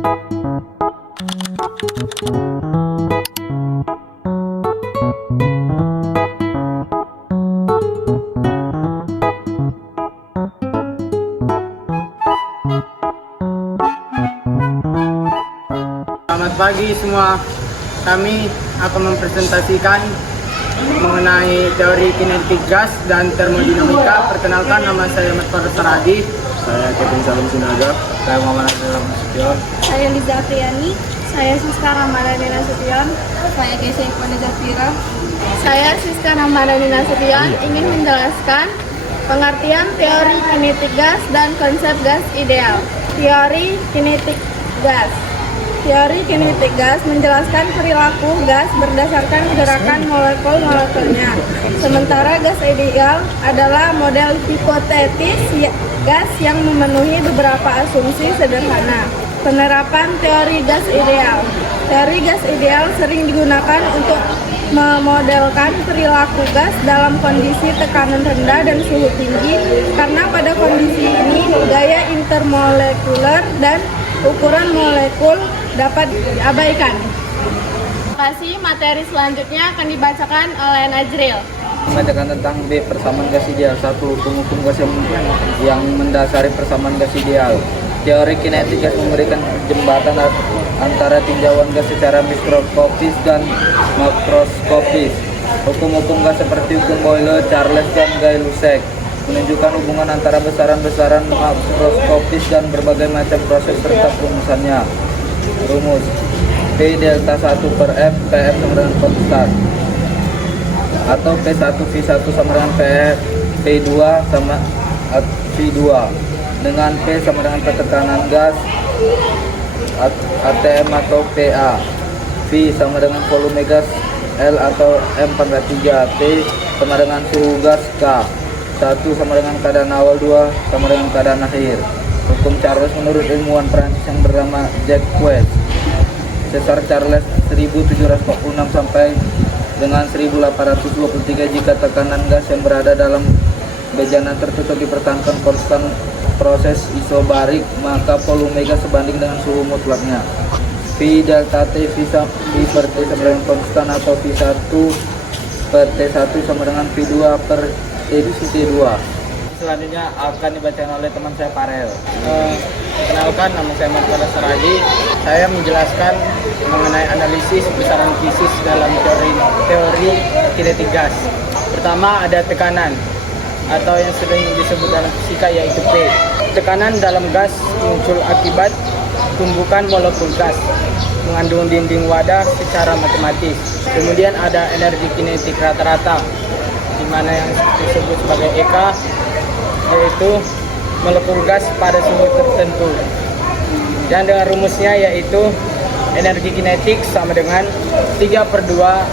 Selamat pagi semua. Kami akan mempresentasikan mengenai teori kinetik gas dan termodinamika. Perkenalkan, nama saya Ahmad Farus Saragi. Saya Kevin Salim Sinaga. Saya Muhammad Abdullah Nasution. Saya Liza Afriani. Saya Siska Ramadhani Nasution. Saya Kesia Ikhwan Zafira. Saya Siska Ramadhani Nasution ingin menjelaskan pengertian teori kinetik gas dan konsep gas ideal. Teori kinetik gas. Teori kinetik gas menjelaskan perilaku gas berdasarkan gerakan molekul-molekulnya. Sementara gas ideal adalah model hipotetis gas yang memenuhi beberapa asumsi sederhana. Penerapan teori gas ideal. Teori gas ideal sering digunakan untuk memodelkan perilaku gas dalam kondisi tekanan rendah dan suhu tinggi, karena pada kondisi ini gaya intermolekuler dan ukuran molekul dapat diabaikan. Terima kasih. Materi selanjutnya akan dibacakan oleh Najril. Membacakan tentang B. Persamaan gas ideal. 1. Hukum gas yang mendasari persamaan gas ideal. Teori kinetik gas memberikan jembatan antara tinjauan gas secara mikroskopis dan makroskopis. Hukum-hukum gas seperti hukum Boyle, Charles, dan Gay-Lussac menunjukkan hubungan antara besaran-besaran makroskopis dan berbagai macam proses serta rumusannya. Rumus P delta 1 per F, PF sama dengan konstan, atau P1 V1 sama dengan PF, P2 sama V2, dengan P sama dengan tekanan gas ATM atau PA, V sama dengan volume gas L atau M/3, T sama dengan suhu gas K, 1 sama dengan keadaan awal, 2 sama dengan keadaan akhir. Hukum Charles menurut ilmuwan Prancis yang bernama Jacques César Charles 1746 sampai dengan 1823, jika tekanan gas yang berada dalam bejana tertutup dipertahankan konstan proses isobarik, maka volume gas sebanding dengan suhu mutlaknya. V delta T V per T sama dengan konstan, atau V1 per T1 sama dengan V2 per T2. Selanjutnya akan dibacakan oleh teman saya Farel. Kenalkan, nama saya Ahmad Farus Saragi. Saya menjelaskan mengenai analisis besaran fisis dalam teori kinetik gas. Pertama, ada tekanan atau yang sering disebut dalam fisika yaitu P. Tekanan dalam gas muncul akibat tumbukan molekul gas mengandung dinding wadah secara matematis. Kemudian ada energi kinetik rata-rata, di mana yang disebut sebagai EK, yaitu molekul gas pada suhu tertentu. Dan dengan rumusnya yaitu energi kinetik sama dengan 3/2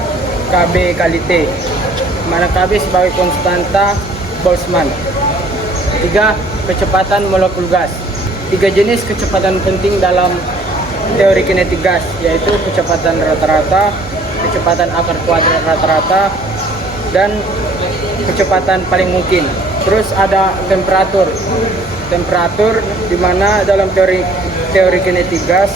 KB kali T, di mana KB sebagai konstanta Boltzmann. 3. Kecepatan molekul gas. 3 jenis kecepatan penting dalam teori kinetik gas, yaitu kecepatan rata-rata, kecepatan akar kuadrat rata-rata, dan kecepatan paling mungkin. Terus ada temperatur. Temperatur di mana dalam teori kinetik gas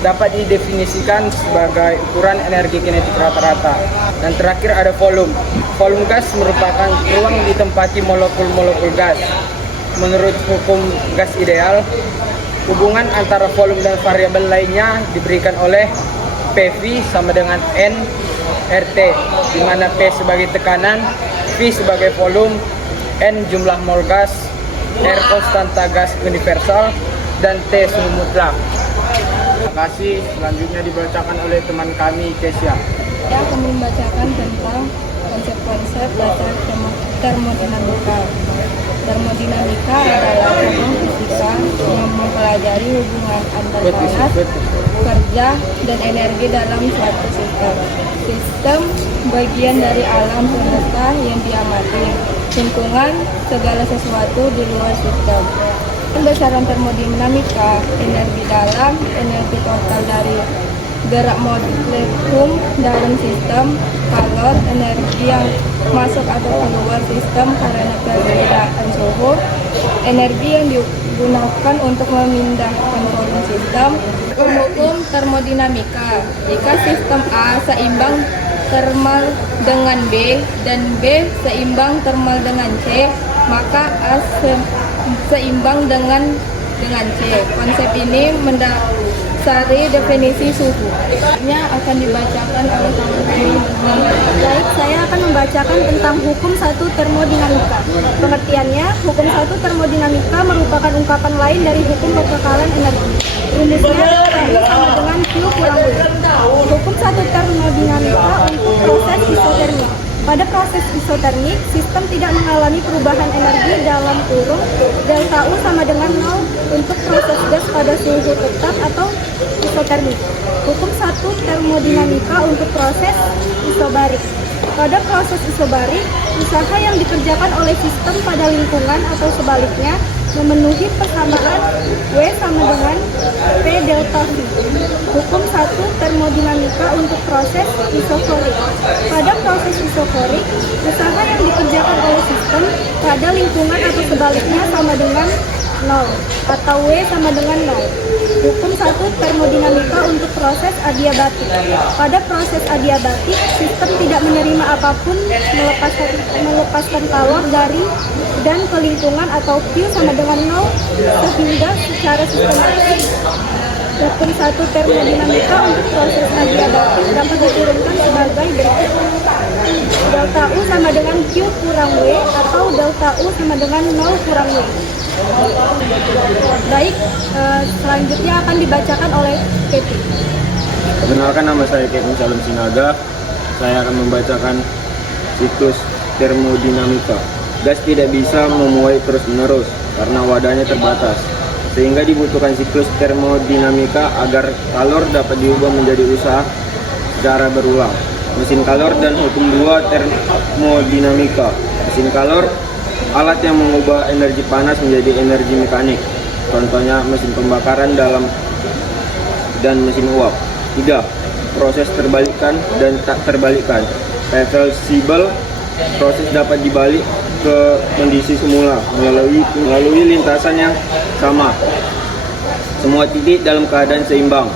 dapat didefinisikan sebagai ukuran energi kinetik rata-rata. Dan terakhir ada volume. Volume gas merupakan ruang ditempati molekul-molekul gas. Menurut hukum gas ideal, hubungan antara volume dan variabel lainnya diberikan oleh PV sama dengan N RT, di mana P sebagai tekanan, V sebagai volume, N jumlah mol gas, R konstanta gas universal, dan T suhu mutlak. Terima kasih. Selanjutnya dibacakan oleh teman kami, Kesia. Saya akan membacakan tentang konsep-konsep dasar termodinamika. Termodinamika adalah ilmu fisika yang mempelajari hubungan antar panas, kerja, dan energi dalam suatu sistem. Sistem bagian dari alam semesta yang diamati, lingkungan, segala sesuatu di luar sistem. Besaran termodinamika, energi dalam, energi total dari gerak molekul dalam sistem, kalor, energi yang masuk atau keluar sistem karena perbedaan suhu, energi yang digunakan untuk memindahkan volume sistem. Hukum termodinamika, jika sistem A seimbang termal dengan B dan B seimbang termal dengan C, maka A seimbang dengan C. Konsep ini mendasari definisi suhu. Akan dibacakan oleh teman-teman. Baik, saya akan membacakan tentang hukum 1 termodinamika. Pengertiannya, hukum 1 termodinamika merupakan ungkapan lain dari hukum kekekalan energi. Rumusnya sama dengan Q kurang W. Hukum 1 termodinamika untuk proses isotermik. Pada proses isotermik, sistem tidak mengalami perubahan energi dalam kurung delta U sama dengan 0 untuk proses gas pada suhu tetap atau isotermik. Hukum 1 termodinamika untuk proses isobarik. Pada proses isobarik, usaha yang dikerjakan oleh sistem pada lingkungan atau sebaliknya memenuhi persamaan W sama dengan P delta V. Hukum 1 termodinamika untuk proses isokorik. Pada proses isokorik, usaha yang dikerjakan oleh sistem pada lingkungan atau sebaliknya sama dengan 0 atau W sama dengan 0. Hukum 1 termodinamika untuk proses adiabatik. Pada proses adiabatik, sistem tidak menerima apapun melepaskan kalor dari dan ke lingkungan atau Q sama dengan 0 sehingga secara sistematik hukum 1 termodinamika untuk proses adiabatik dapat diturunkan sebagai berikut. Delta U sama dengan Q kurang W atau delta U sama dengan 0 kurang W. Baik, selanjutnya akan dibacakan oleh Kevin. Perkenalkan, nama saya Kevin Salem Sinaga. Saya akan membacakan siklus termodinamika. Gas tidak bisa memuai terus-menerus karena wadahnya terbatas, sehingga dibutuhkan siklus termodinamika agar kalor dapat diubah menjadi usaha secara berulang. Mesin kalor dan hukum 2 termodinamika. Mesin kalor, alat yang mengubah energi panas menjadi energi mekanik. Contohnya mesin pembakaran dalam dan mesin uap. 3. Proses terbalikan dan tak terbalikan. Reversible, proses dapat dibalik ke kondisi semula melalui lintasan yang sama. Semua titik dalam keadaan seimbang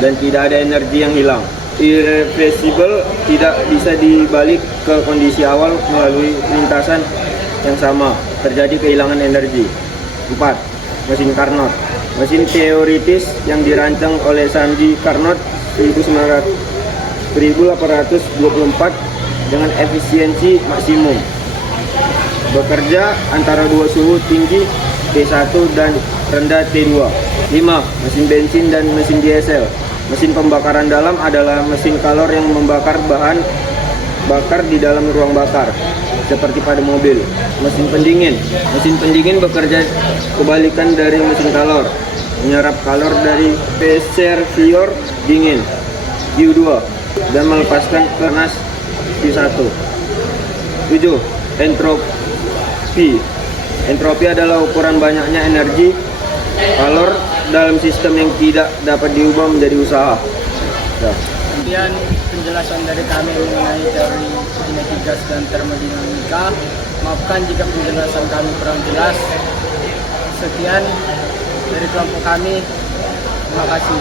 dan tidak ada energi yang hilang. Irreversible, tidak bisa dibalik ke kondisi awal melalui lintasan yang sama, terjadi kehilangan energi. 4. Mesin Carnot. Mesin teoritis yang dirancang oleh Sandi Carnot 1824 dengan efisiensi maksimum. Bekerja antara dua suhu tinggi T1 dan rendah T2. 5. Mesin bensin dan mesin diesel. Mesin pembakaran dalam adalah mesin kalor yang membakar bahan bakar di dalam ruang bakar, seperti pada mobil. Mesin pendingin. Mesin pendingin bekerja kebalikan dari mesin kalor, menyerap kalor dari reservoir dingin Q2 dan melepaskan panas Q1. 7. Entropi. Entropi adalah ukuran banyaknya energi kalor dalam sistem yang tidak dapat diubah menjadi usaha. Kemudian penjelasan dari kami mengenai teori kinetik gas dan termodinamika. Maafkan jika penjelasan kami kurang jelas. Sekian dari kelompok kami. Terima kasih.